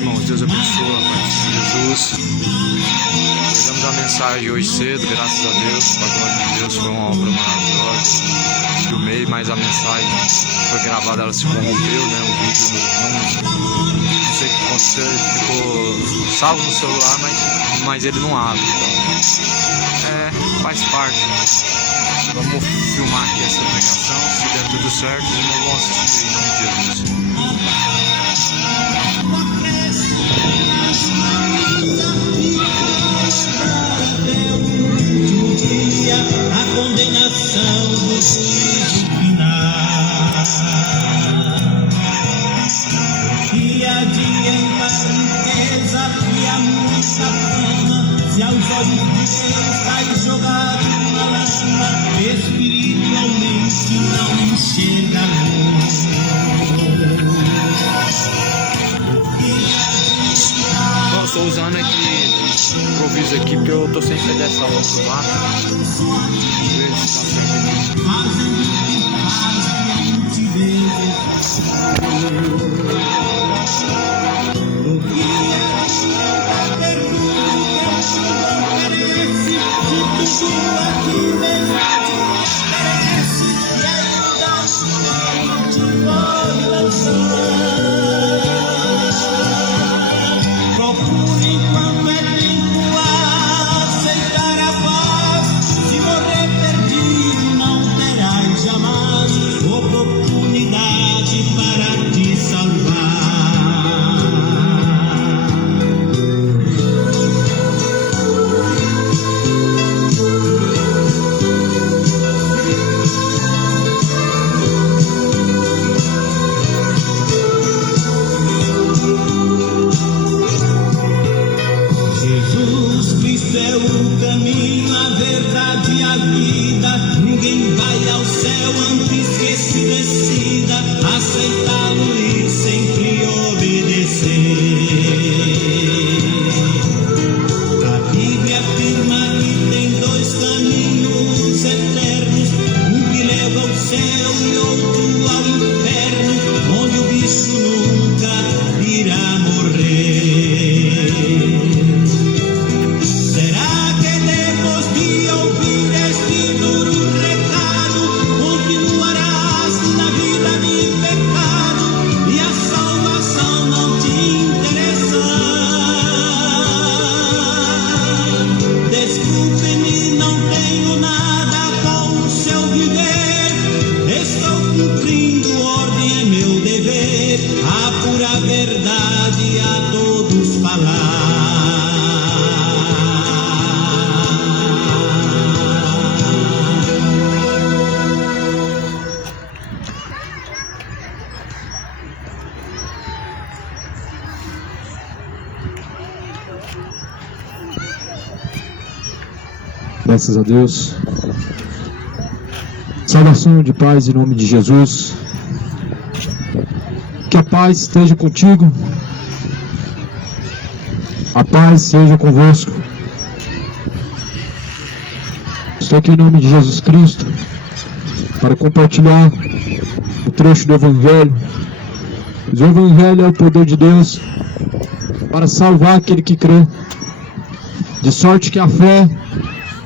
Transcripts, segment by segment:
irmãos. Deus abençoe, a paz de Jesus. Pegamos a mensagem hoje cedo, graças a Deus, para a glória de Deus, foi uma obra maravilhosa. Filmei, mas a mensagem foi gravada, ela se corrompeu, né? O vídeo não sei o que aconteceu, ele ficou salvo no celular, mas ele não abre, então faz parte. Vamos filmar aqui essa pregação, se der tudo certo, os irmãos vão assistir em nome de Jesus. A condenação do juízo final, que adianta riqueza e a muita fama, se aos olhos de Deus cai jogado na lama, espiritualmente não enxerga luz. Estou usando aqui improviso aqui porque eu tô sem pedestal para filmar. Graças a Deus. Saudação de paz em nome de Jesus. Que a paz esteja contigo. A paz seja convosco. Estou aqui em nome de Jesus Cristo para compartilhar o trecho do Evangelho. O Evangelho é o poder de Deus para salvar aquele que crê. De sorte que a fé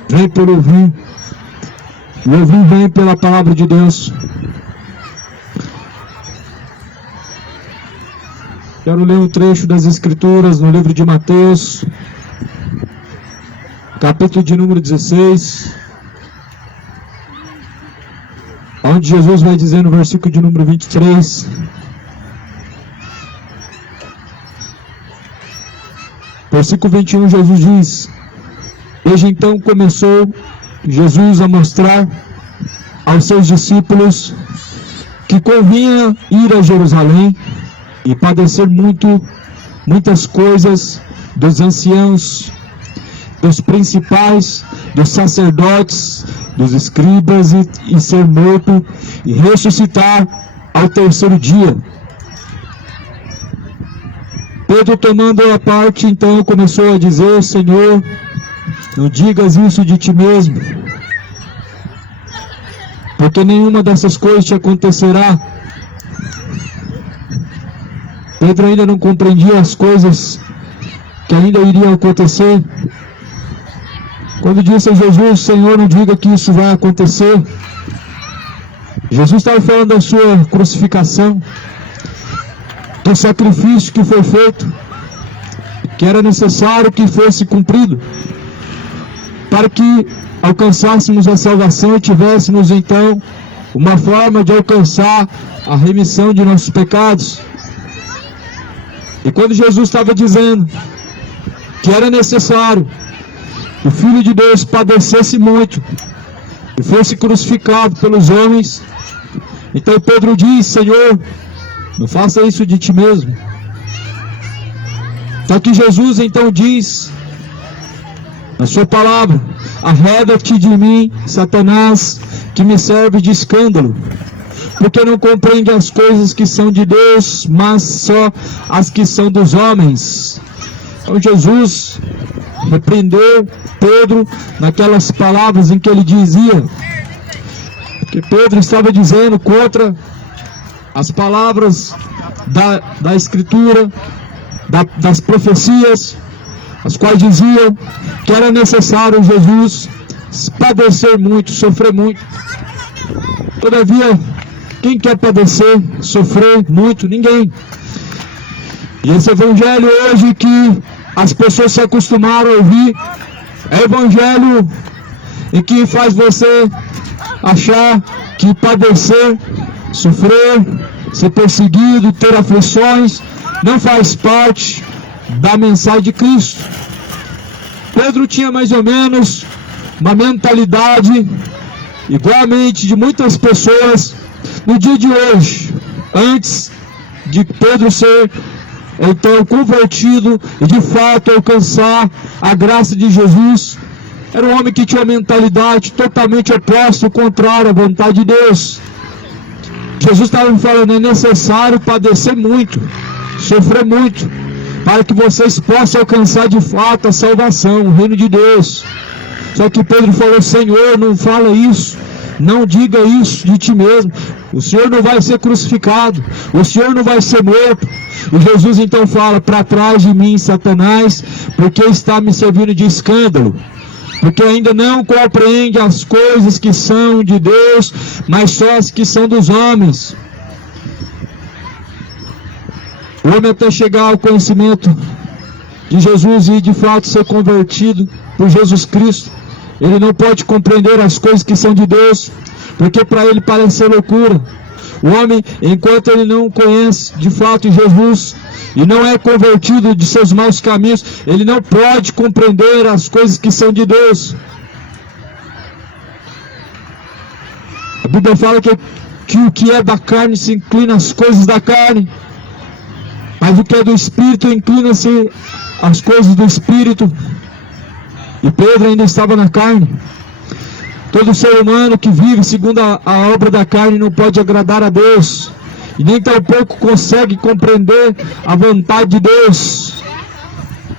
vem por ouvir, e ouvir vem pela palavra de Deus. Quero ler um trecho das Escrituras no livro de Mateus, capítulo de número 16, onde Jesus vai dizer no versículo de número 23, versículo 21, Jesus diz: desde então começou Jesus a mostrar aos seus discípulos que convinha ir a Jerusalém e padecer muitas coisas dos anciãos, dos principais, dos sacerdotes, dos escribas e ser morto e ressuscitar ao terceiro dia. Pedro, tomando a parte, então começou a dizer: Senhor, não digas isso de ti mesmo, porque nenhuma dessas coisas te acontecerá. Pedro ainda não compreendia as coisas que ainda iriam acontecer. Quando disse a Jesus: Senhor, não diga que isso vai acontecer. Jesus estava falando da sua crucificação, do sacrifício que foi feito, que era necessário que fosse cumprido, para que alcançássemos a salvação e tivéssemos então uma forma de alcançar a remissão de nossos pecados. E quando Jesus estava dizendo que era necessário que o Filho de Deus padecesse muito e fosse crucificado pelos homens, então Pedro diz: Senhor, não faça isso de ti mesmo. Só que Jesus então diz na sua palavra: arreda-te de mim, Satanás, que me serve de escândalo, porque não compreende as coisas que são de Deus, mas só as que são dos homens. Então Jesus repreendeu Pedro naquelas palavras em que ele dizia que Pedro estava dizendo contra as palavras da Escritura, das profecias, as quais diziam que era necessário Jesus padecer muito, sofrer muito. Todavia, quem quer padecer, sofrer muito? Ninguém. E esse evangelho hoje que as pessoas se acostumaram a ouvir é evangelho em que faz você achar que padecer, sofrer, ser perseguido, ter aflições, não faz parte da mensagem de Cristo. Pedro tinha mais ou menos uma mentalidade igualmente de muitas pessoas no dia de hoje, antes de Pedro ser então convertido e de fato alcançar a graça de Jesus. Era um homem que tinha uma mentalidade totalmente oposta, contrária à vontade de Deus. Jesus estava falando: é necessário padecer muito, sofrer muito, para que vocês possam alcançar de fato a salvação, o reino de Deus. Só que Pedro falou: Senhor, não fala isso, não diga isso de ti mesmo. O Senhor não vai ser crucificado, o Senhor não vai ser morto. E Jesus então fala: para trás de mim, Satanás, porque está me servindo de escândalo, porque ainda não compreende as coisas que são de Deus, mas só as que são dos homens. O homem, até chegar ao conhecimento de Jesus e de fato ser convertido por Jesus Cristo, ele não pode compreender as coisas que são de Deus, porque para ele parece ser loucura. O homem, enquanto ele não conhece de fato Jesus e não é convertido de seus maus caminhos, ele não pode compreender as coisas que são de Deus. A Bíblia fala que o que é da carne se inclina às coisas da carne, mas o que é do Espírito inclina-se às coisas do Espírito. E Pedro ainda estava na carne. Todo ser humano que vive segundo a obra da carne não pode agradar a Deus, e nem tampouco consegue compreender a vontade de Deus.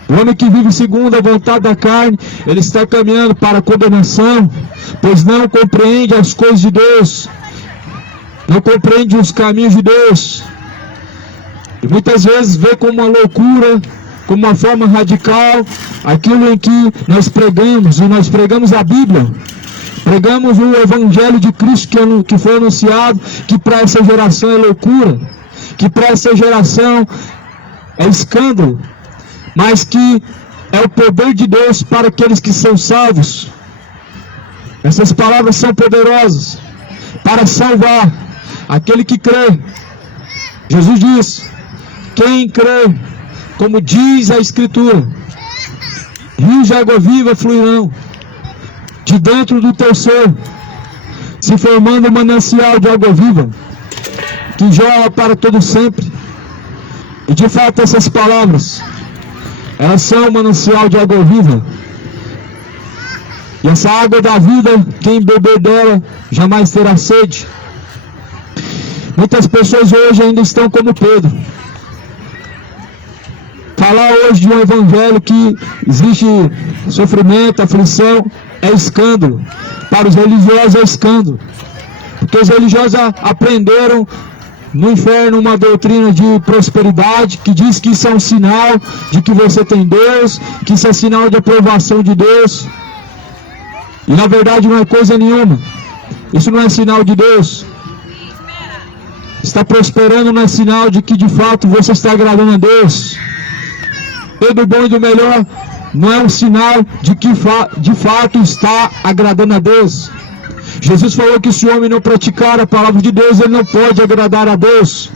O homem que vive segundo a vontade da carne, ele está caminhando para a condenação, pois não compreende as coisas de Deus, não compreende os caminhos de Deus, e muitas vezes vê como uma loucura, como uma forma radical, aquilo em que nós pregamos, e nós pregamos a Bíblia. Pregamos o Evangelho de Cristo que foi anunciado, que para essa geração é loucura, que para essa geração é escândalo, mas que é o poder de Deus para aqueles que são salvos. Essas palavras são poderosas para salvar aquele que crê. Jesus diz: quem crê, como diz a Escritura, rios de água viva fluirão de dentro do teu ser, se formando um manancial de água viva, que jorra para todo sempre. E de fato essas palavras, elas são um manancial de água viva. E essa água da vida, quem beber dela, jamais terá sede. Muitas pessoas hoje ainda estão como Pedro. Falar hoje de um evangelho que existe sofrimento, aflição, é escândalo. Para os religiosos é escândalo, porque os religiosos aprenderam no inferno uma doutrina de prosperidade, que diz que isso é um sinal de que você tem Deus, que isso é sinal de aprovação de Deus. E na verdade não é coisa nenhuma. Isso não é sinal de Deus. Está prosperando não é sinal de que de fato você está agradando a Deus. Todo bom e do melhor não é um sinal de que de fato está agradando a Deus. Jesus falou que se o homem não praticar a palavra de Deus, ele não pode agradar a Deus.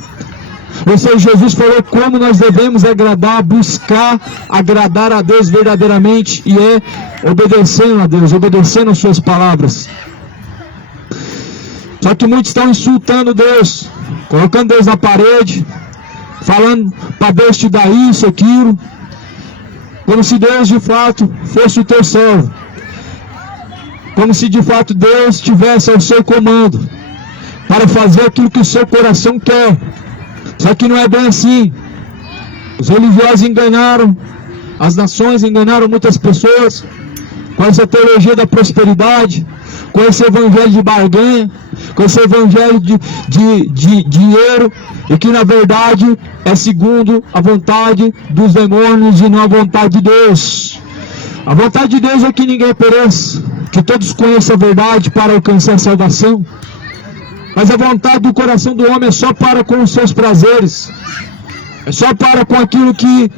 Ou seja, Jesus falou como nós devemos agradar, buscar agradar a Deus verdadeiramente, e é obedecendo a Deus, obedecendo as suas palavras. Só que muitos estão insultando Deus, colocando Deus na parede, falando para Deus te dar isso, aquilo, como se Deus de fato fosse o teu servo, como se de fato Deus tivesse ao seu comando para fazer aquilo que o seu coração quer. Só que não é bem assim. Os religiosos enganaram as nações, enganaram muitas pessoas com essa teologia da prosperidade, com esse evangelho de barganha, com esse evangelho de dinheiro, e que na verdade é segundo a vontade dos demônios e não a vontade de Deus. A vontade de Deus é que ninguém pereça, que todos conheçam a verdade para alcançar a salvação. Mas a vontade do coração do homem é só para com os seus prazeres, é só para com aquilo que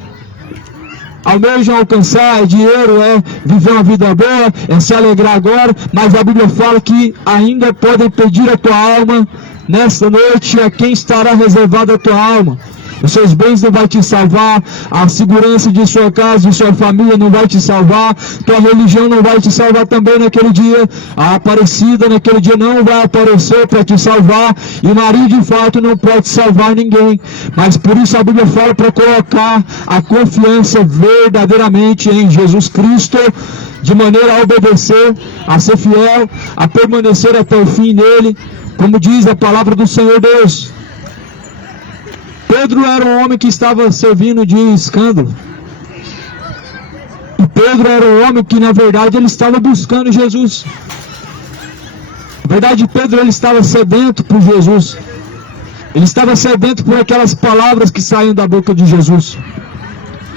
almejam alcançar, é dinheiro, é viver uma vida boa, é se alegrar agora. Mas a Bíblia fala que ainda podem pedir a tua alma nesta noite, a quem estará reservada a tua alma. Os seus bens não vai te salvar, a segurança de sua casa, de sua família não vai te salvar, tua religião não vai te salvar também naquele dia, a Aparecida naquele dia não vai aparecer para te salvar, e Maria de fato não pode salvar ninguém. Mas por isso a Bíblia fala para colocar a confiança verdadeiramente em Jesus Cristo, de maneira a obedecer, a ser fiel, a permanecer até o fim nele, como diz a palavra do Senhor Deus. Pedro era um homem que estava servindo de escândalo. E Pedro era um homem que, na verdade, ele estava buscando Jesus. Na verdade, Pedro ele estava sedento por Jesus. Ele estava sedento por aquelas palavras que saíam da boca de Jesus.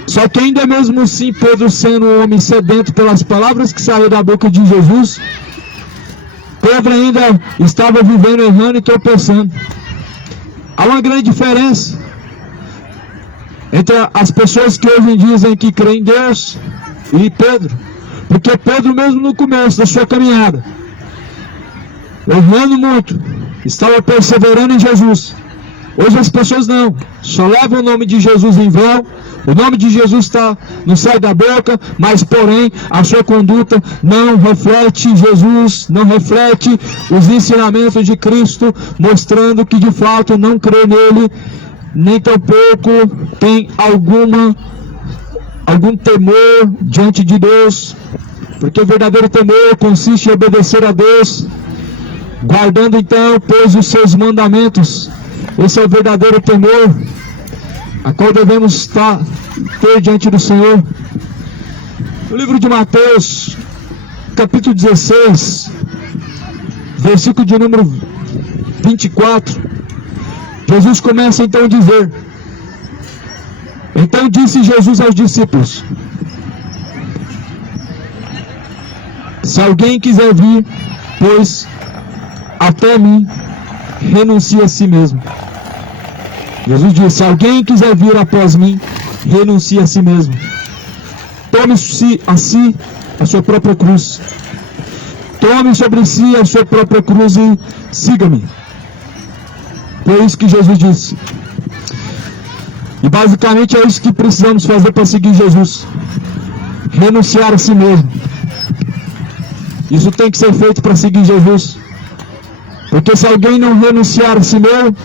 Só que ainda mesmo assim, Pedro sendo um homem sedento pelas palavras que saíam da boca de Jesus, Pedro ainda estava vivendo, errando e tropeçando. Há uma grande diferença entre as pessoas que hoje dizem que creem em Deus e Pedro. Porque Pedro, mesmo no começo da sua caminhada, errando muito, estava perseverando em Jesus. Hoje as pessoas não, só levam o nome de Jesus em vão. O nome de Jesus não sai da boca, mas porém a sua conduta não reflete Jesus, não reflete os ensinamentos de Cristo, mostrando que de fato não crê nele, nem tampouco tem algum temor diante de Deus, porque o verdadeiro temor consiste em obedecer a Deus, guardando então, pois, os seus mandamentos. Esse é o verdadeiro temor, a qual devemos ter diante do Senhor. No livro de Mateus, capítulo 16, versículo de número 24, Jesus começa então a dizer: então disse Jesus aos discípulos: se alguém quiser vir, pois até mim, renuncie a si mesmo. Jesus disse: se alguém quiser vir após mim, renuncie a si mesmo. Tome-se a si a sua própria cruz. Tome sobre si a sua própria cruz e siga-me. Foi isso que Jesus disse. E basicamente é isso que precisamos fazer para seguir Jesus: renunciar a si mesmo. Isso tem que ser feito para seguir Jesus. Porque se alguém não renunciar a si mesmo,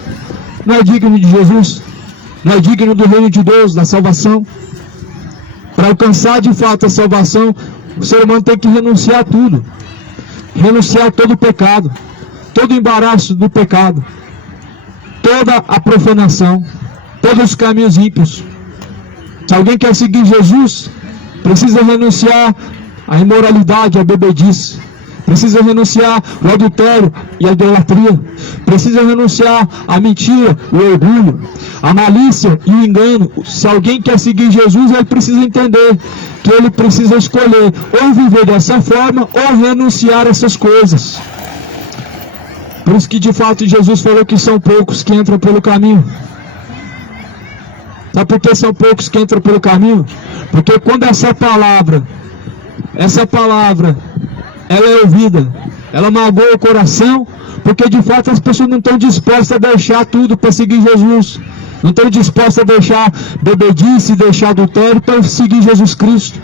não é digno de Jesus, não é digno do reino de Deus, da salvação. Para alcançar de fato a salvação, o ser humano tem que renunciar a tudo. Renunciar a todo o pecado, todo o embaraço do pecado, toda a profanação, todos os caminhos ímpios. Se alguém quer seguir Jesus, precisa renunciar à imoralidade, à bebedice, precisa renunciar ao adultério e à idolatria, precisa renunciar à mentira, o orgulho, a malícia e o engano. Se alguém quer seguir Jesus, ele precisa entender que ele precisa escolher ou viver dessa forma ou renunciar a essas coisas. Por isso que de fato Jesus falou que são poucos que entram pelo caminho. Sabe por que são poucos que entram pelo caminho? Porque quando essa palavra, ela é ouvida, ela magoa o coração, porque de fato as pessoas não estão dispostas a deixar tudo para seguir Jesus. Não estão dispostas a deixar bebedice, deixar adultério para seguir Jesus Cristo.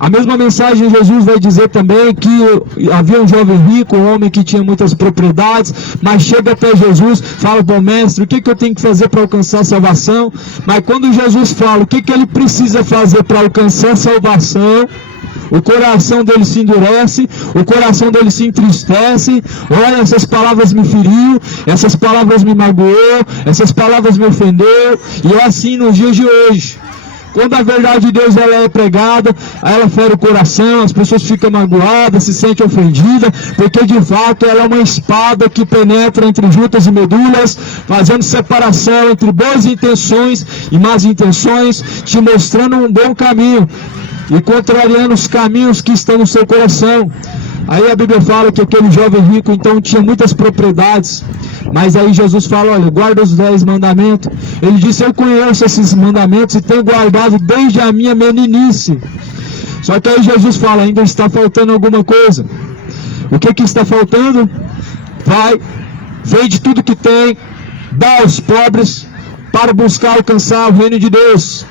A mesma mensagem Jesus vai dizer também que havia um jovem rico, um homem que tinha muitas propriedades, mas chega até Jesus, fala para o mestre, o que eu tenho que fazer para alcançar a salvação? Mas quando Jesus fala o que ele precisa fazer para alcançar a salvação, o coração dele se endurece, o coração dele se entristece. Olha, essas palavras me feriu, essas palavras me magoou, essas palavras me ofendeu. E é assim nos dias de hoje. Quando a verdade de Deus ela é pregada, ela fere o coração, as pessoas ficam magoadas, se sentem ofendidas, porque de fato ela é uma espada que penetra entre juntas e medulas, fazendo separação entre boas intenções e más intenções, te mostrando um bom caminho e contrariando os caminhos que estão no seu coração. Aí a Bíblia fala que aquele jovem rico então tinha muitas propriedades, mas aí Jesus fala, olha, guarda os 10 mandamentos. Ele disse, eu conheço esses mandamentos e tenho guardado desde a minha meninice. Só que aí Jesus fala, ainda está faltando alguma coisa. O que está faltando? Vai, vende tudo que tem, dá aos pobres, para buscar alcançar o reino de Deus.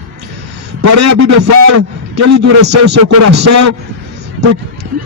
Porém a Bíblia fala que ele endureceu o seu coração,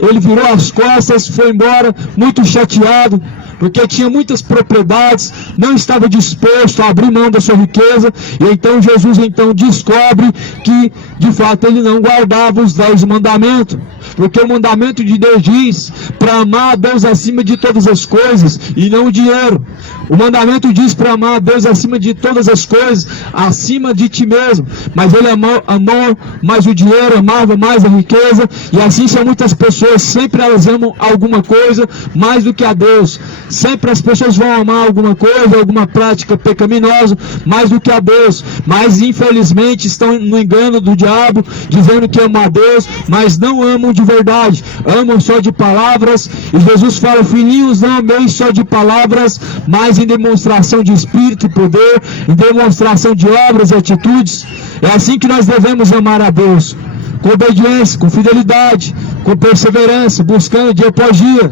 ele virou as costas, foi embora muito chateado, porque tinha muitas propriedades, não estava disposto a abrir mão da sua riqueza. E então Jesus descobre que de fato ele não guardava os 10 mandamentos, porque o mandamento de Deus diz para amar a Deus acima de todas as coisas e não o dinheiro. O mandamento diz para amar a Deus acima de todas as coisas, acima de ti mesmo. Mas ele amou mais o dinheiro, amava mais a riqueza. E assim são muitas pessoas, sempre elas amam alguma coisa mais do que a Deus. Sempre as pessoas vão amar alguma coisa, alguma prática pecaminosa mais do que a Deus. Mas infelizmente estão no engano do diabo, dizendo que amam a Deus, mas não amam de verdade, amam só de palavras. E Jesus fala, filhinhos, não ameis só de palavras, mas em demonstração de espírito e poder, em demonstração de obras e atitudes. É assim que nós devemos amar a Deus, com obediência, com fidelidade, com perseverança, buscando dia após dia,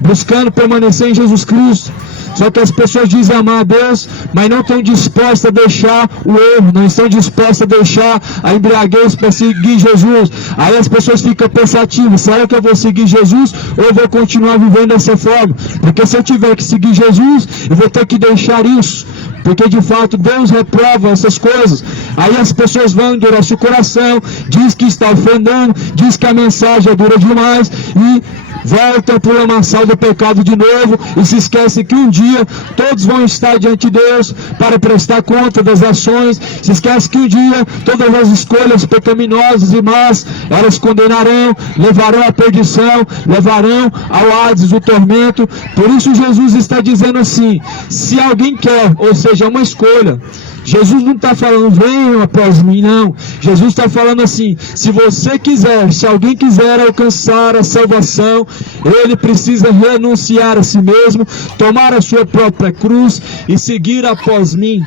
buscando permanecer em Jesus Cristo. Só que as pessoas dizem amar a Deus, mas não estão dispostas a deixar o erro, não estão dispostas a deixar a embriaguez para seguir Jesus. Aí as pessoas ficam pensativas, será que eu vou seguir Jesus ou eu vou continuar vivendo dessa forma? Porque se eu tiver que seguir Jesus, eu vou ter que deixar isso, porque de fato Deus reprova essas coisas. Aí as pessoas vão, endurecer o coração, diz que está ofendendo, diz que a mensagem é dura demais e voltam para o lamaçal do pecado de novo e se esquecem que um dia todos vão estar diante de Deus para prestar conta das ações. Se esquecem que um dia todas as escolhas pecaminosas e más, elas condenarão, levarão à perdição, levarão ao Hades, o tormento. Por isso Jesus está dizendo assim, se alguém quer, ou seja, uma escolha. Jesus não está falando, venham após mim, não. Jesus está falando assim, se você quiser, se alguém quiser alcançar a salvação, ele precisa renunciar a si mesmo, tomar a sua própria cruz e seguir após mim.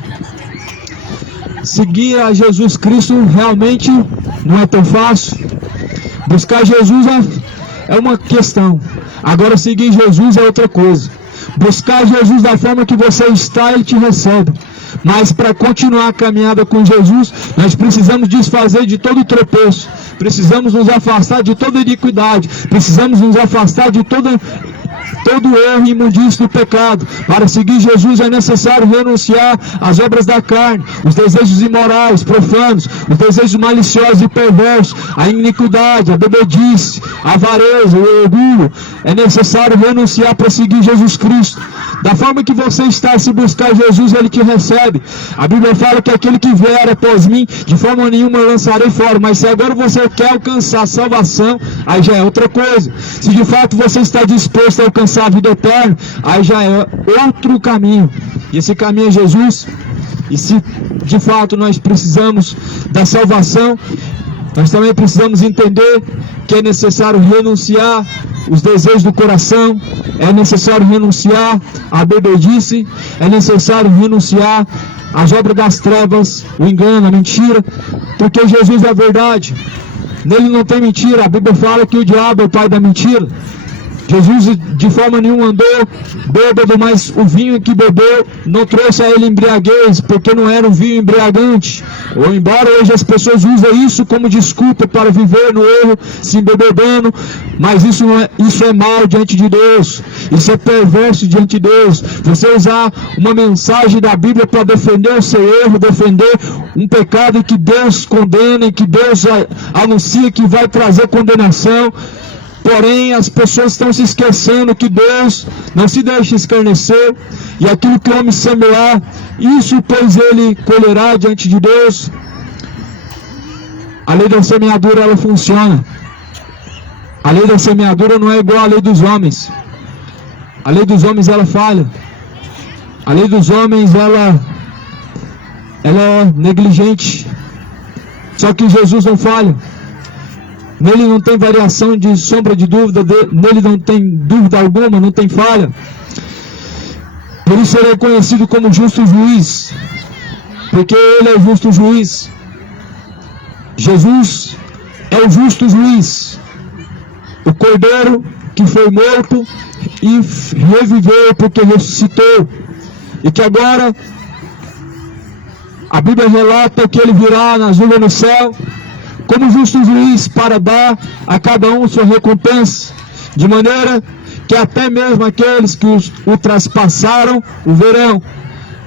Seguir a Jesus Cristo realmente não é tão fácil. Buscar Jesus é uma questão. Agora seguir Jesus é outra coisa. Buscar Jesus da forma que você está, ele te recebe. Mas para continuar a caminhada com Jesus, nós precisamos desfazer de todo tropeço, precisamos nos afastar de toda iniquidade, precisamos nos afastar de todo erro e imundício do pecado. Para seguir Jesus é necessário renunciar às obras da carne, os desejos imorais, profanos, os desejos maliciosos e perversos, a iniquidade, a bebedice, a avareza, o orgulho. É necessário renunciar para seguir Jesus Cristo. Da forma que você está, se buscar Jesus, Ele te recebe. A Bíblia fala que aquele que vier após mim, de forma nenhuma eu lançarei fora. Mas se agora você quer alcançar a salvação, aí já é outra coisa. Se de fato você está disposto a alcançar a vida eterna, aí já é outro caminho. E esse caminho é Jesus. E se de fato nós precisamos da salvação, nós também precisamos entender que é necessário renunciar os desejos do coração, é necessário renunciar à bebedice, é necessário renunciar às obras das trevas, o engano, a mentira, porque Jesus é a verdade, nele não tem mentira. A Bíblia fala que o diabo é o pai da mentira. Jesus de forma nenhuma andou bêbado, mas o vinho que bebeu não trouxe a ele embriaguez, porque não era um vinho embriagante. Ou embora hoje as pessoas usem isso como desculpa para viver no erro, se embebedando, mas isso é mal diante de Deus, isso é perverso diante de Deus. Você usar uma mensagem da Bíblia para defender o seu erro, defender um pecado que Deus condena, que Deus anuncia que vai trazer condenação. Porém, as pessoas estão se esquecendo que Deus não se deixa escarnecer, e aquilo que o homem semear, isso pois ele colherá diante de Deus. A lei da semeadura, ela funciona. A lei da semeadura não é igual à lei dos homens. A lei dos homens, ela falha. A lei dos homens, ela é negligente. Só que Jesus não falha. Nele não tem variação de sombra de dúvida, nele não tem dúvida alguma, não tem falha. Por isso ele é conhecido como justo juiz, porque ele é o justo juiz. Jesus é o justo juiz, o cordeiro que foi morto e reviveu porque ressuscitou, e que agora a Bíblia relata que ele virá nas nuvens no céu como justo juiz para dar a cada um sua recompensa, de maneira que até mesmo aqueles que o traspassaram o verão,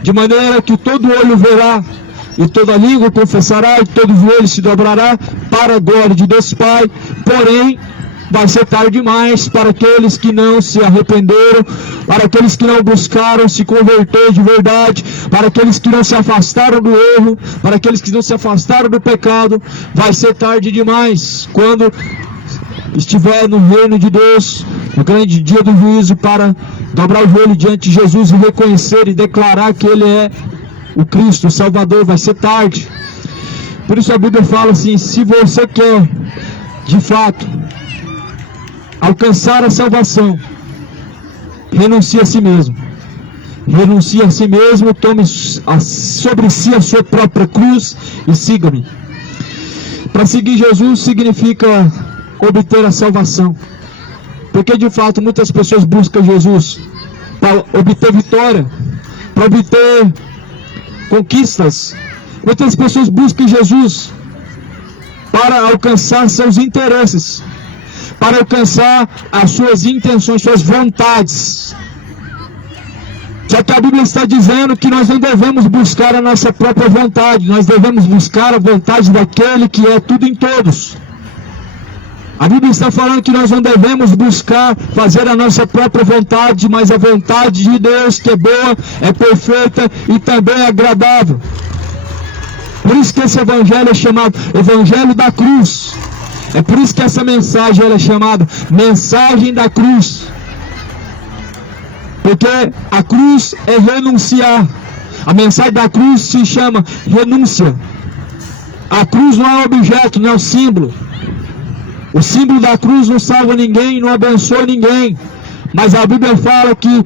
de maneira que todo olho verá, e toda língua confessará, e todo joelho se dobrará para a glória de Deus Pai. Porém, vai ser tarde demais para aqueles que não se arrependeram, para aqueles que não buscaram se converter de verdade, para aqueles que não se afastaram do erro, para aqueles que não se afastaram do pecado. Vai ser tarde demais quando estiver no reino de Deus, no grande dia do juízo, para dobrar o joelho diante de Jesus e reconhecer e declarar que Ele é o Cristo, o Salvador. Vai ser tarde. Por isso a Bíblia fala assim: se você quer de fato alcançar a salvação, renuncie a si mesmo. Renuncie a si mesmo, tome sobre si a sua própria cruz e siga-me. Para seguir Jesus significa obter a salvação. Porque de fato muitas pessoas buscam Jesus para obter vitória, para obter conquistas. Muitas pessoas buscam Jesus para alcançar seus interesses, para alcançar as suas intenções, suas vontades. Só que a Bíblia está dizendo que nós não devemos buscar a nossa própria vontade, nós devemos buscar a vontade daquele que é tudo em todos. A Bíblia está falando que nós não devemos buscar fazer a nossa própria vontade, mas a vontade de Deus, que é boa, é perfeita e também é agradável. Por isso que esse evangelho é chamado Evangelho da Cruz. É por isso que essa mensagem ela é chamada Mensagem da Cruz. Porque a cruz é renunciar. A mensagem da cruz se chama renúncia. A cruz não é um objeto, não é um símbolo. O símbolo da cruz não salva ninguém, não abençoa ninguém. Mas a Bíblia fala que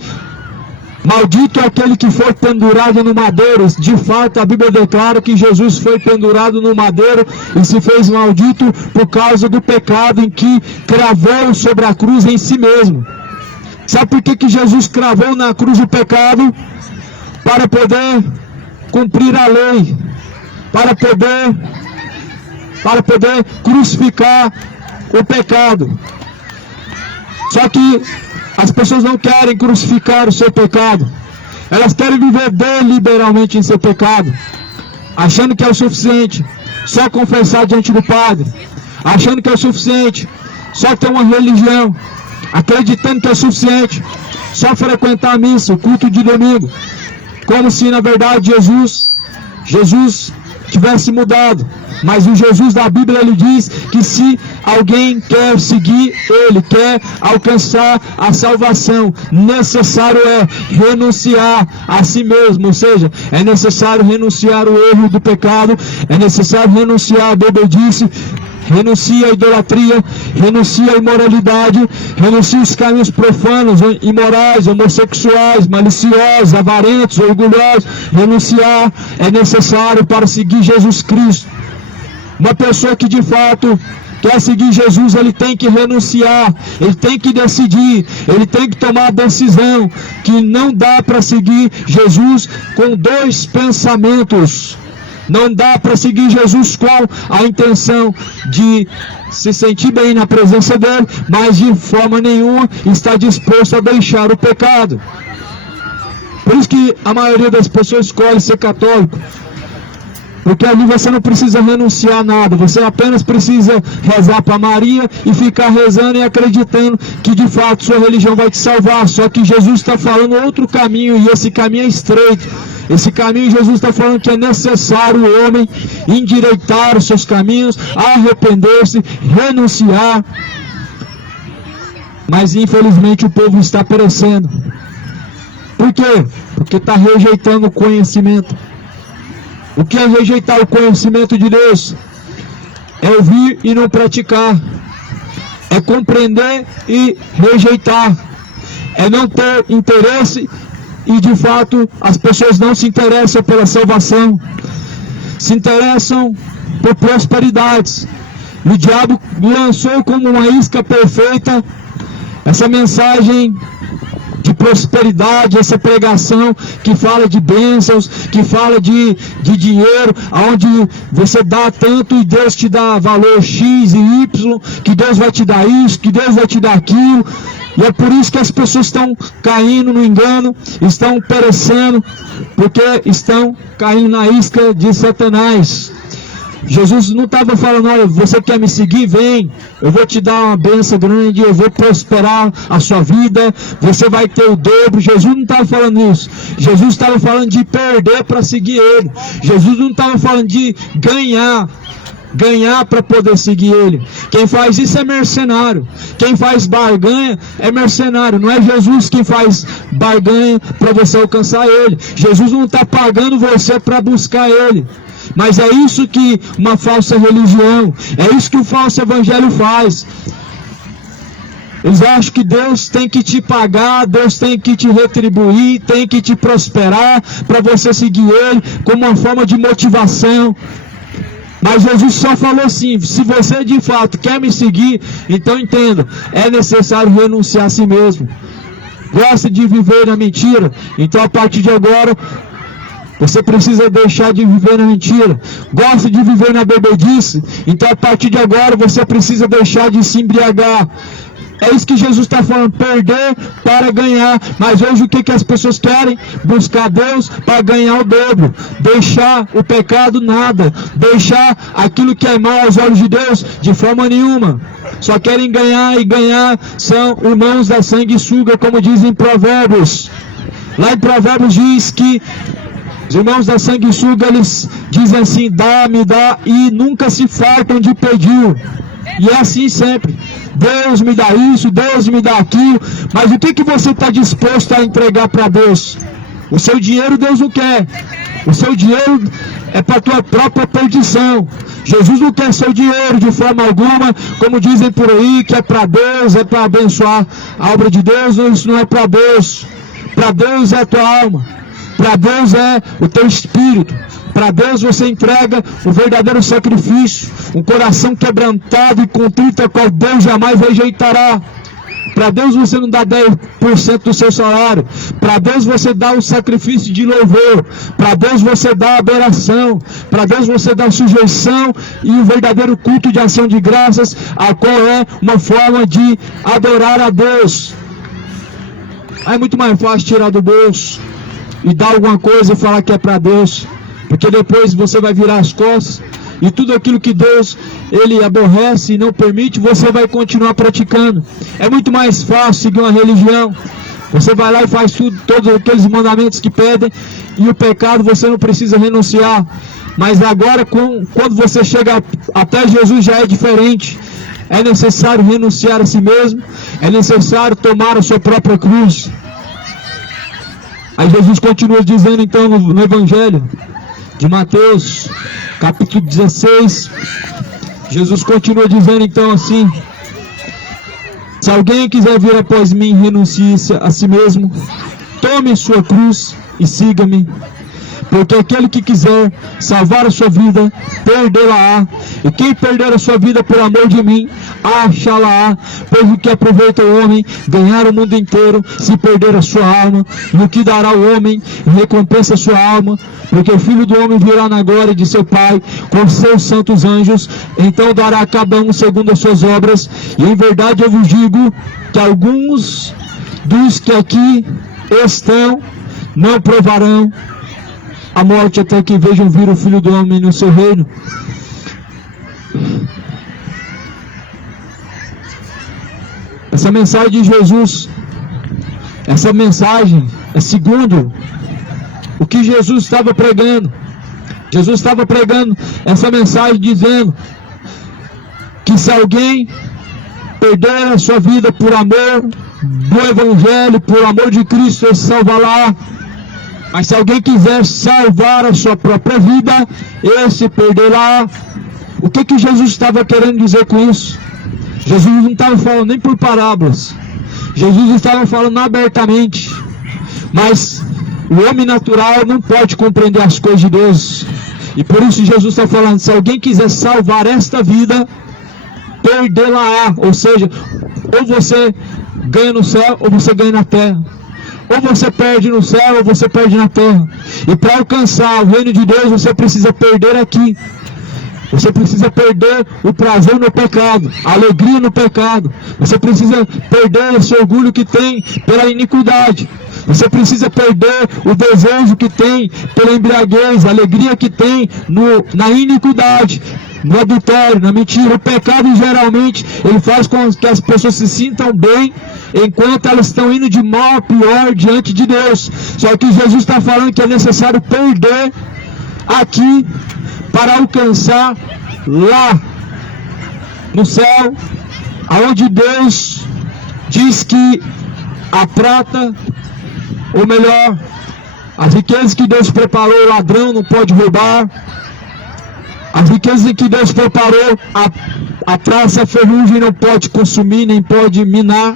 maldito é aquele que for pendurado no madeiro. De fato, a Bíblia declara que Jesus foi pendurado no madeiro e se fez maldito por causa do pecado em que cravou sobre a cruz em si mesmo. Sabe por que Jesus cravou na cruz o pecado? Para poder cumprir a lei, para poder crucificar o pecado. Só que as pessoas não querem crucificar o seu pecado. Elas querem viver deliberalmente em seu pecado, achando que é o suficiente só confessar diante do Padre, achando que é o suficiente só ter uma religião, acreditando que é o suficiente só frequentar a missa, o culto de domingo, como se na verdade Jesus tivesse mudado. Mas o Jesus da Bíblia, ele diz que se alguém quer seguir ele, quer alcançar a salvação, necessário é renunciar a si mesmo, ou seja, é necessário renunciar o erro do pecado, é necessário renunciar a bebedice, renuncia a idolatria, renuncia a imoralidade, renuncia os caminhos profanos, imorais, homossexuais, maliciosos, avarentos, orgulhosos. Renunciar é necessário para seguir Jesus Cristo. Uma pessoa que de fato quer seguir Jesus, ele tem que renunciar, ele tem que decidir, ele tem que tomar a decisão que não dá para seguir Jesus com dois pensamentos. Não dá para seguir Jesus com a intenção de se sentir bem na presença dele, mas de forma nenhuma está disposto a deixar o pecado. Por isso que a maioria das pessoas escolhe ser católico. Porque ali você não precisa renunciar a nada, você apenas precisa rezar para Maria e ficar rezando e acreditando que de fato sua religião vai te salvar. Só que Jesus está falando outro caminho, e esse caminho é estreito. Esse caminho, Jesus está falando que é necessário o homem endireitar os seus caminhos, arrepender-se, renunciar. Mas infelizmente o povo está perecendo. Por quê? Porque está rejeitando o conhecimento. O que é rejeitar o conhecimento de Deus? É ouvir e não praticar. É compreender e rejeitar. É não ter interesse e de fato as pessoas não se interessam pela salvação. Se interessam por prosperidades. E o diabo lançou como uma isca perfeita essa mensagem de prosperidade, essa pregação que fala de bênçãos, que fala de dinheiro, onde você dá tanto e Deus te dá valor X e Y, que Deus vai te dar isso, que Deus vai te dar aquilo. E é por isso que as pessoas estão caindo no engano, estão perecendo, porque estão caindo na isca de Satanás. Jesus não estava falando, olha, você quer me seguir? Vem, eu vou te dar uma bênção grande, eu vou prosperar a sua vida, você vai ter o dobro. Jesus não estava falando isso. Jesus estava falando de perder para seguir ele. Jesus não estava falando de ganhar para poder seguir ele. Quem faz isso é mercenário. Quem faz barganha é mercenário. Não é Jesus quem faz barganha para você alcançar ele. Jesus não está pagando você para buscar ele. Mas é isso que uma falsa religião, é isso que o falso evangelho faz. Eles acham que Deus tem que te pagar, Deus tem que te retribuir, tem que te prosperar para você seguir ele como uma forma de motivação. Mas Jesus só falou assim: se você de fato quer me seguir, então entenda, é necessário renunciar a si mesmo. Gosta de viver na mentira? Então a partir de agora você precisa deixar de viver na mentira. Gosta de viver na bebedice? Então a partir de agora você precisa deixar de se embriagar. É isso que Jesus está falando, perder para ganhar. Mas hoje o que as pessoas querem? Buscar Deus para ganhar o dobro. Deixar o pecado nada. Deixar aquilo que é mal aos olhos de Deus de forma nenhuma. Só querem ganhar, e ganhar são irmãos da sanguessuga, como dizem em Provérbios. Lá em Provérbios diz que os irmãos da sanguessuga, eles dizem assim: dá, me dá, e nunca se fartam de pedir. E é assim sempre. Deus me dá isso, Deus me dá aquilo. Mas o que você está disposto a entregar para Deus? O seu dinheiro Deus não quer. O seu dinheiro é para a tua própria perdição. Jesus não quer seu dinheiro de forma alguma, como dizem por aí, que é para Deus, é para abençoar a obra de Deus. Isso não é para Deus. Para Deus é a tua alma. Para Deus é o teu espírito. Para Deus você entrega o verdadeiro sacrifício, um coração quebrantado e contrito, a qual Deus jamais rejeitará. Para Deus você não dá 10% do seu salário. Para Deus você dá o sacrifício de louvor. Para Deus você dá a adoração. Para Deus você dá a sujeição e o verdadeiro culto de ação de graças, a qual é uma forma de adorar a Deus. É muito mais fácil tirar do bolso e dar alguma coisa e falar que é para Deus, porque depois você vai virar as costas e tudo aquilo que Deus ele aborrece e não permite, você vai continuar praticando. É muito mais fácil seguir uma religião Você vai lá e faz tudo, todos aqueles mandamentos que pedem, e o pecado você não precisa renunciar. Mas agora, quando você chega até Jesus, já é diferente. É necessário renunciar a si mesmo, é necessário tomar a sua própria cruz. Aí Jesus continua dizendo então no Evangelho de Mateus, capítulo 16, Jesus continua dizendo então assim: se alguém quiser vir após mim, renuncie a si mesmo, tome sua cruz e siga-me. Porque aquele que quiser salvar a sua vida, perdê-la-á. E quem perder a sua vida por amor de mim, achá-la-á. Pois o que aproveita o homem ganhar o mundo inteiro, se perder a sua alma? E o que dará o homem em recompensa a sua alma? Porque o Filho do Homem virá na glória de seu Pai, com seus santos anjos. Então dará a cada um segundo as suas obras. E em verdade eu vos digo que alguns dos que aqui estão não provarão a morte até que vejam vir o Filho do Homem no seu reino. Essa mensagem de Jesus, essa mensagem é segundo o que Jesus estava pregando. Jesus estava pregando essa mensagem dizendo que se alguém perder a sua vida por amor do Evangelho, por amor de Cristo, ele salvará. Mas se alguém quiser salvar a sua própria vida, esse perderá. O que Jesus estava querendo dizer com isso? Jesus não estava falando nem por parábolas. Jesus estava falando abertamente. Mas o homem natural não pode compreender as coisas de Deus. E por isso Jesus está falando, se alguém quiser salvar esta vida, perdê-la-á. Ou seja, ou você ganha no céu, ou você ganha na terra. Ou você perde no céu, ou você perde na terra. E para alcançar o reino de Deus, você precisa perder aqui. Você precisa perder o prazer no pecado, a alegria no pecado. Você precisa perder esse orgulho que tem pela iniquidade. Você precisa perder o desejo que tem pela embriaguez, a alegria que tem na iniquidade, no adultério, na mentira. O pecado geralmente ele faz com que as pessoas se sintam bem enquanto elas estão indo de mal a pior diante de Deus. Só que Jesus está falando que é necessário perder aqui para alcançar lá no céu, aonde Deus diz que a prata, ou melhor, as riquezas que Deus preparou, o ladrão não pode roubar. As riquezas que Deus preparou, a traça, a ferrugem não pode consumir, nem pode minar.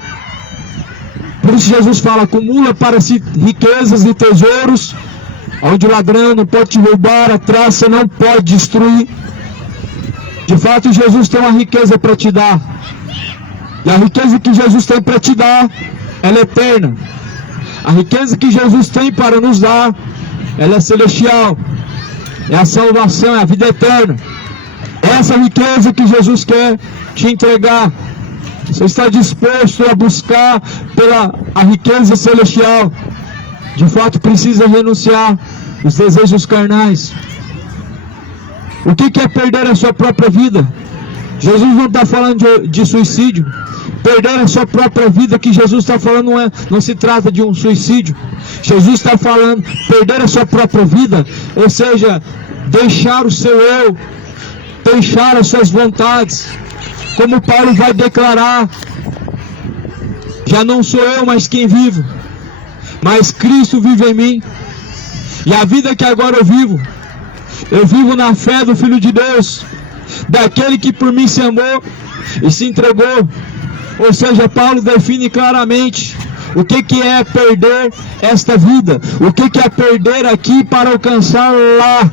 Por isso Jesus fala, acumula para si riquezas e tesouros, onde o ladrão não pode te roubar, a traça não pode destruir. De fato, Jesus tem uma riqueza para te dar. E a riqueza que Jesus tem para te dar, ela é eterna. A riqueza que Jesus tem para nos dar, ela é celestial. É a salvação, é a vida eterna. Essa riqueza que Jesus quer te entregar. Você está disposto a buscar pela a riqueza celestial? De fato, precisa renunciar os desejos carnais. O que é perder a sua própria vida? Jesus não está falando de suicídio. Perder a sua própria vida, que Jesus está falando, não se trata de um suicídio. Jesus está falando perder a sua própria vida, ou seja, deixar o seu eu, deixar as suas vontades. Como Paulo vai declarar, já não sou eu mais quem vivo, mas Cristo vive em mim. E a vida que agora eu vivo na fé do Filho de Deus, daquele que por mim se amou e se entregou. Ou seja, Paulo define claramente o que é perder esta vida, o que é perder aqui para alcançar lá.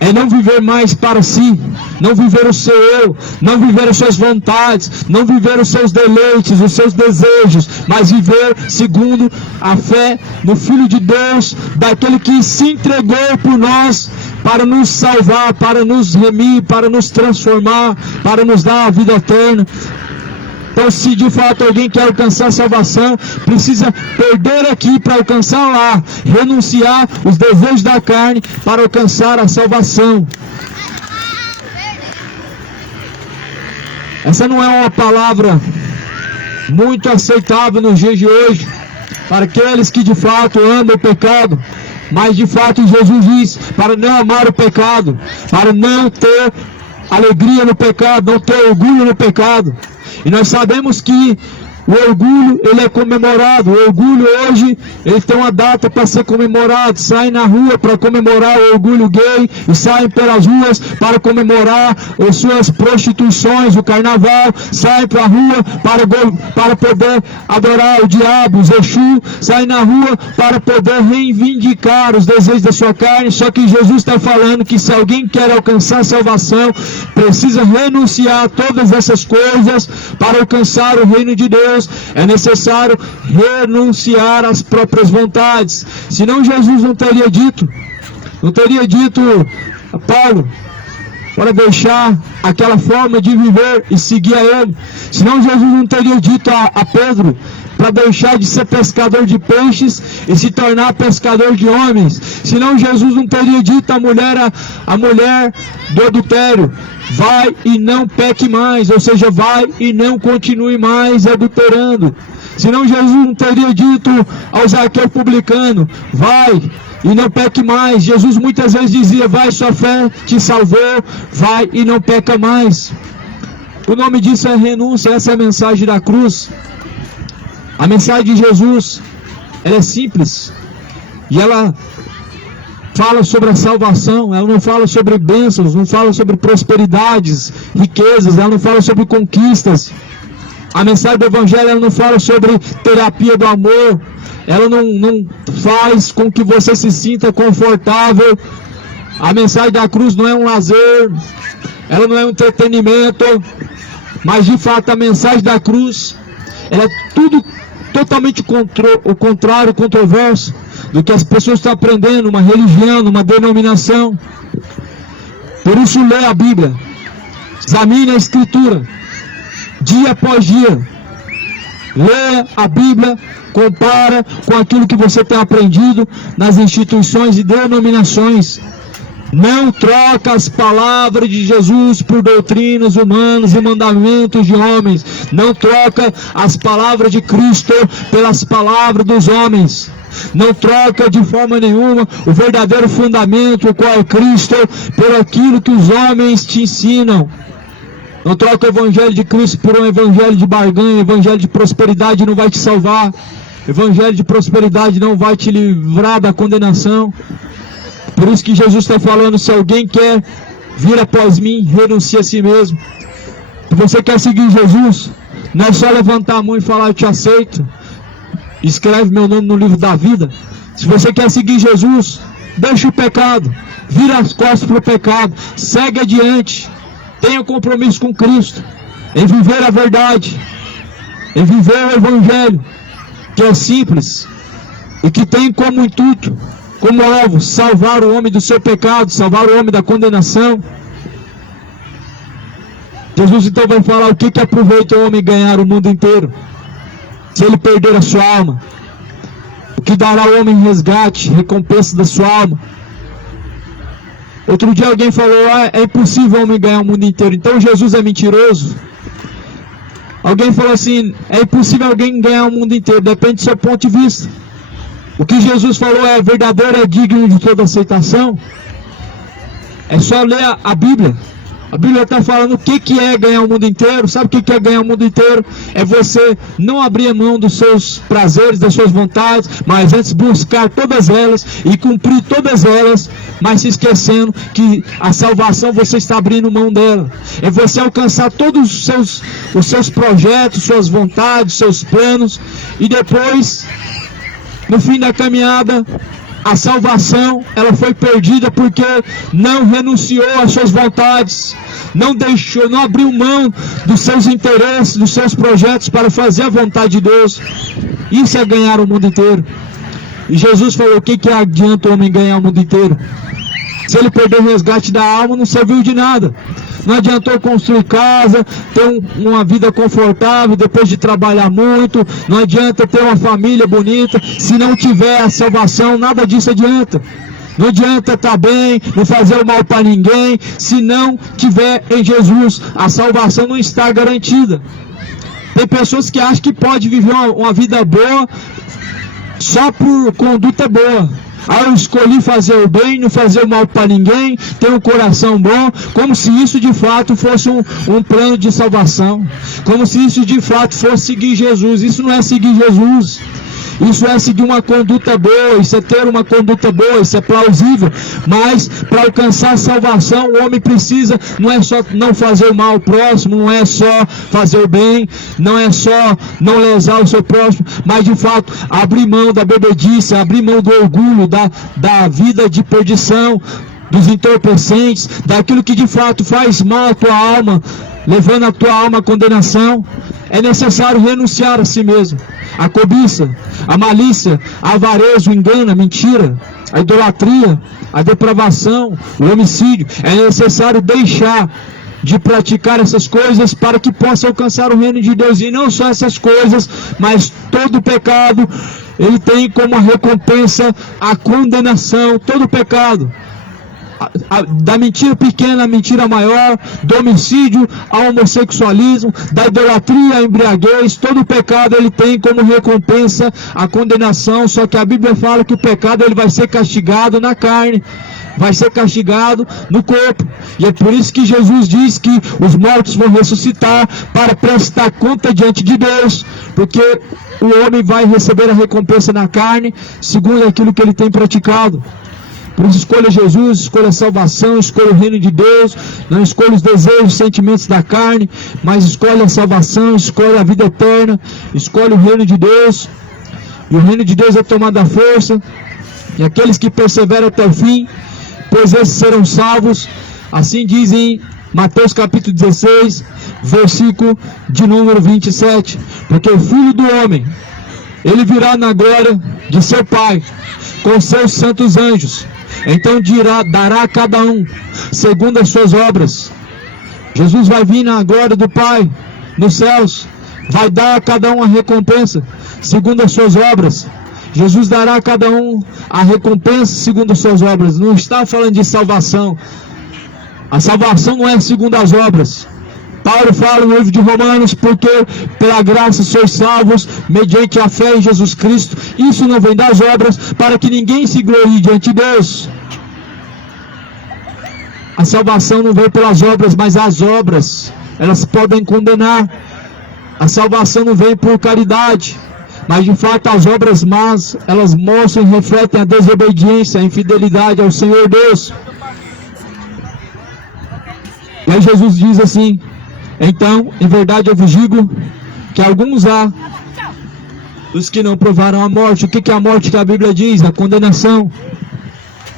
É não viver mais para si, não viver o seu eu, não viver as suas vontades, não viver os seus deleites, os seus desejos, mas viver segundo a fé no Filho de Deus, daquele que se entregou por nós para nos salvar, para nos remir, para nos transformar, para nos dar a vida eterna. Então, se de fato alguém quer alcançar a salvação, precisa perder aqui para alcançar lá, renunciar os desejos da carne para alcançar a salvação. Essa não é uma palavra muito aceitável nos dias de hoje, para aqueles que de fato amam o pecado. Mas de fato Jesus diz, para não amar o pecado, para não ter alegria no pecado, não ter orgulho no pecado. E nós sabemos que o orgulho, ele é comemorado. O orgulho hoje, ele tem uma data para ser comemorado. Saem na rua para comemorar o orgulho gay, e saem pelas ruas para comemorar as suas prostituições, o carnaval. Saem para a rua para poder adorar o diabo, os Exu. Saem na rua para poder reivindicar os desejos da sua carne. Só que Jesus está falando que se alguém quer alcançar salvação, precisa renunciar a todas essas coisas para alcançar o reino de Deus. É necessário renunciar às próprias vontades. Senão Jesus não teria dito a Paulo para deixar aquela forma de viver e seguir a ele. Senão Jesus não teria dito a Pedro para deixar de ser pescador de peixes e se tornar pescador de homens. Senão Jesus não teria dito à mulher do adultério, vai e não peque mais, ou seja, vai e não continue mais adulterando. Senão Jesus não teria dito ao Zaqueu publicano, vai e não peque mais. Jesus muitas vezes dizia, vai, sua fé te salvou, vai e não peca mais. O nome disso é renúncia. Essa é a mensagem da cruz. A mensagem de Jesus, ela é simples, e ela fala sobre a salvação. Ela não fala sobre bênçãos, não fala sobre prosperidades, riquezas, ela não fala sobre conquistas. A mensagem do Evangelho, ela não fala sobre terapia do amor, ela não faz com que você se sinta confortável. A mensagem da cruz não é um lazer, ela não é um entretenimento, mas de fato a mensagem da cruz, ela é tudo totalmente o contrário, controverso do que as pessoas estão aprendendo, uma religião, uma denominação. Por isso lê a Bíblia, examine a Escritura, dia após dia. Leia a Bíblia, compara com aquilo que você tem aprendido nas instituições e denominações. Não troca as palavras de Jesus por doutrinas humanas e mandamentos de homens. Não troca as palavras de Cristo pelas palavras dos homens. Não troca de forma nenhuma o verdadeiro fundamento, o qual é Cristo, por aquilo que os homens te ensinam. Não troca o evangelho de Cristo por um evangelho de barganha. Evangelho de prosperidade não vai te salvar. Evangelho de prosperidade não vai te livrar da condenação. Por isso que Jesus está falando, se alguém quer vir após mim, renuncie a si mesmo. Se você quer seguir Jesus, não é só levantar a mão e falar, eu te aceito, escreve meu nome no livro da vida. Se você quer seguir Jesus, deixa o pecado, vira as costas para o pecado, segue adiante, tenha compromisso com Cristo, em viver a verdade, em viver o Evangelho, que é simples, e que tem como intuito, como alvo, salvar o homem do seu pecado, salvar o homem da condenação. Jesus então vai falar, o que aproveita o homem ganhar o mundo inteiro, se ele perder a sua alma? O que dará ao homem resgate, recompensa da sua alma? Outro dia alguém falou, é impossível o homem ganhar o mundo inteiro, então Jesus é mentiroso. Alguém falou assim, é impossível alguém ganhar o mundo inteiro, depende do seu ponto de vista. O que Jesus falou é verdadeiro, é digno de toda aceitação. É só ler a Bíblia. A Bíblia está falando o que é ganhar o mundo inteiro. Sabe o que é ganhar o mundo inteiro? É você não abrir mão dos seus prazeres, das suas vontades, mas antes buscar todas elas e cumprir todas elas, mas se esquecendo que a salvação você está abrindo mão dela. É você alcançar todos os seus projetos, suas vontades, seus planos, e depois, no fim da caminhada, a salvação, ela foi perdida porque não renunciou às suas vontades, não deixou, não abriu mão dos seus interesses, dos seus projetos para fazer a vontade de Deus. Isso é ganhar o mundo inteiro. E Jesus falou, o que adianta o homem ganhar o mundo inteiro? Se ele perder o resgate da alma, não serviu de nada. Não adiantou construir casa, ter uma vida confortável depois de trabalhar muito. Não adianta ter uma família bonita. Se não tiver a salvação, nada disso adianta. Não adianta estar bem, não fazer o mal para ninguém. Se não tiver em Jesus, a salvação não está garantida. Tem pessoas que acham que pode viver uma vida boa só por conduta boa. Eu escolhi fazer o bem, não fazer o mal para ninguém, ter um coração bom, como se isso de fato fosse um plano de salvação, como se isso de fato fosse seguir Jesus. Isso não é seguir Jesus. Isso é seguir uma conduta boa, isso é ter uma conduta boa, isso é plausível. Mas para alcançar a salvação, o homem precisa, não é só não fazer o mal ao próximo, não é só fazer o bem, não é só não lesar o seu próximo, mas de fato abrir mão da bebedice, abrir mão do orgulho, da vida de perdição, dos entorpecentes, daquilo que de fato faz mal à tua alma, levando a tua alma à condenação. É necessário renunciar a si mesmo. A cobiça, a malícia, a avareza, o engano, a mentira, a idolatria, a depravação, o homicídio. É necessário deixar de praticar essas coisas para que possa alcançar o reino de Deus. E não só essas coisas, mas todo pecado, ele tem como recompensa a condenação. Todo pecado, da mentira pequena à mentira maior, do homicídio ao homossexualismo, da idolatria à embriaguez, todo pecado ele tem como recompensa a condenação. Só que a Bíblia fala que o pecado ele vai ser castigado na carne, vai ser castigado no corpo. E é por isso que Jesus diz que os mortos vão ressuscitar para prestar conta diante de Deus, porque o homem vai receber a recompensa na carne segundo aquilo que ele tem praticado. Por isso escolha Jesus, escolha a salvação, escolha o reino de Deus. Não escolha os desejos, os sentimentos da carne, mas escolha a salvação, escolha a vida eterna, escolha o reino de Deus. E o reino de Deus é tomado à força, e aqueles que perseveram até o fim, pois esses serão salvos. Assim diz em Mateus capítulo 16, versículo de número 27. Porque o Filho do Homem, ele virá na glória de seu Pai, com seus santos anjos. Então dará a cada um segundo as suas obras. Jesus vai vir na glória do Pai nos céus, vai dar a cada um a recompensa segundo as suas obras. Jesus dará a cada um a recompensa segundo as suas obras. Não está falando de salvação. A salvação não é segundo as obras. Paulo fala no livro de Romanos, porque pela graça sois salvos, mediante a fé em Jesus Cristo. Isso não vem das obras, para que ninguém se glorie diante de Deus. A salvação não vem pelas obras, mas as obras, elas podem condenar. A salvação não vem por caridade, mas de fato as obras más, elas mostram e refletem a desobediência, a infidelidade ao Senhor Deus. E aí Jesus diz assim: então, em verdade eu vos digo que alguns há os que não provaram a morte. O que é a morte que a Bíblia diz? A condenação.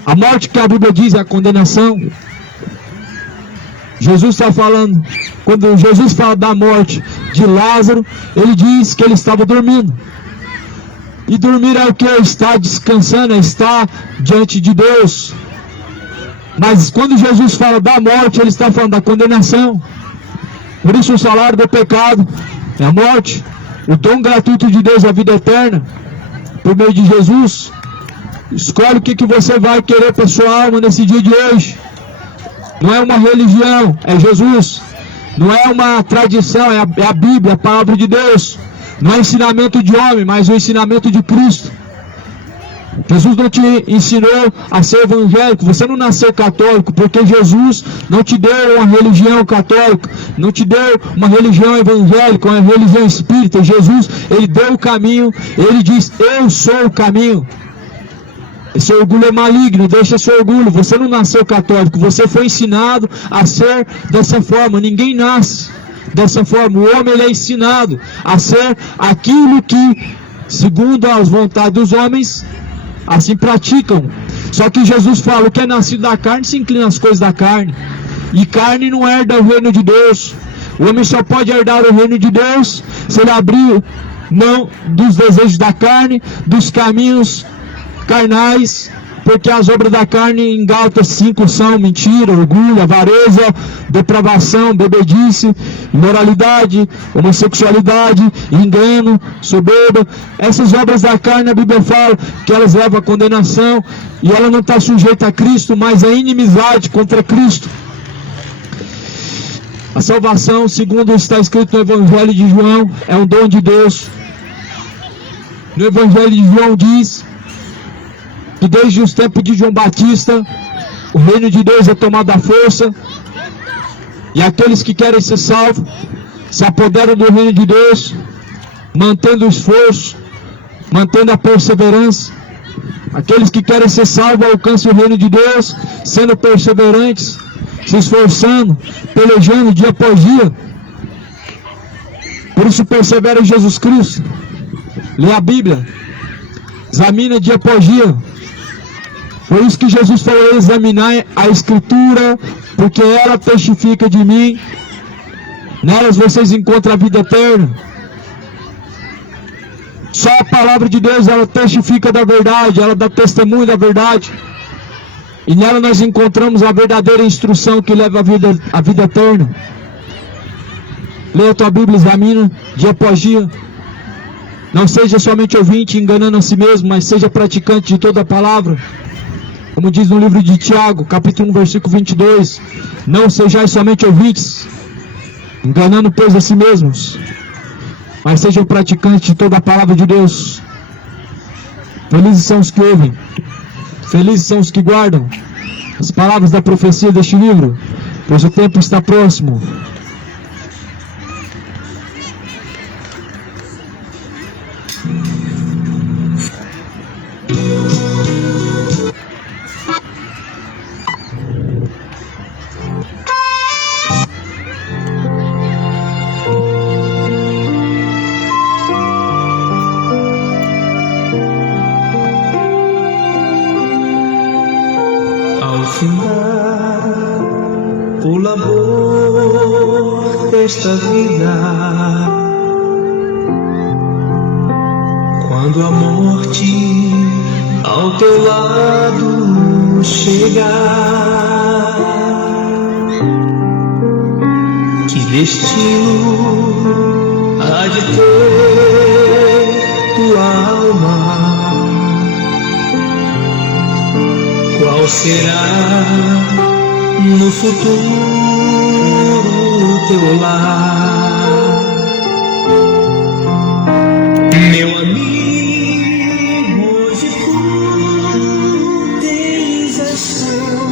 A morte que a Bíblia diz é a condenação. Jesus está falando, quando Jesus fala da morte de Lázaro, ele diz que ele estava dormindo. E dormir é o que? Está descansando, é estar diante de Deus. Mas quando Jesus fala da morte, ele está falando da condenação. Por isso o salário do pecado é a morte. O dom gratuito de Deus é a vida eterna, por meio de Jesus. Escolhe o que você vai querer para sua alma nesse dia de hoje. Não é uma religião, é Jesus. Não é uma tradição, é a Bíblia, a palavra de Deus. Não é ensinamento de homem, mas o ensinamento de Cristo. Jesus não te ensinou a ser evangélico. Você não nasceu católico, porque Jesus não te deu uma religião católica, não te deu uma religião evangélica, uma religião espírita. Jesus, ele deu o caminho. Ele diz: eu sou o caminho. Esse orgulho é maligno, deixa seu orgulho. Você não nasceu católico, você foi ensinado a ser dessa forma. Ninguém nasce dessa forma. O homem, ele é ensinado a ser aquilo que, segundo as vontades dos homens, assim praticam. Só que Jesus fala: o que é nascido da carne se inclina às coisas da carne, e carne não herda o reino de Deus. O homem só pode herdar o reino de Deus se ele abrir mão dos desejos da carne, dos caminhos carnais, porque as obras da carne em Gálatas 5 são mentira, orgulho, avareza, depravação, bebedice, imoralidade, homossexualidade, engano, soberba. Essas obras da carne, a Bíblia fala que elas levam à condenação, e ela não está sujeita a Cristo, mas a inimizade contra Cristo. A salvação, segundo está escrito no Evangelho de João, é um dom de Deus. No Evangelho de João diz que desde os tempos de João Batista, o reino de Deus é tomado à força, e aqueles que querem ser salvos se apoderam do reino de Deus, mantendo o esforço, mantendo a perseverança. Aqueles que querem ser salvos alcançam o reino de Deus, sendo perseverantes, se esforçando, pelejando dia após dia. Por isso persevera em Jesus Cristo. Lê a Bíblia, examina dia após dia. Por isso que Jesus falou: examinar a Escritura, porque ela testifica de mim. Nelas vocês encontram a vida eterna. Só a palavra de Deus, ela testifica da verdade, ela dá testemunho da verdade. E nela nós encontramos a verdadeira instrução que leva à vida eterna. Leia a tua Bíblia, examina dia após dia. Não seja somente ouvinte, enganando a si mesmo, mas seja praticante de toda a palavra. Como diz no livro de Tiago, capítulo 1, versículo 22. Não sejais somente ouvintes, enganando pois a si mesmos, mas sejam praticantes de toda a palavra de Deus. Felizes são os que ouvem, felizes são os que guardam as palavras da profecia deste livro, pois o tempo está próximo. Ao findar o labor desta vida, quando a morte ao teu lado chegar, que destino há de ter tua alma? Qual será no futuro teu lar? Meu amigo, hoje tu tens a chance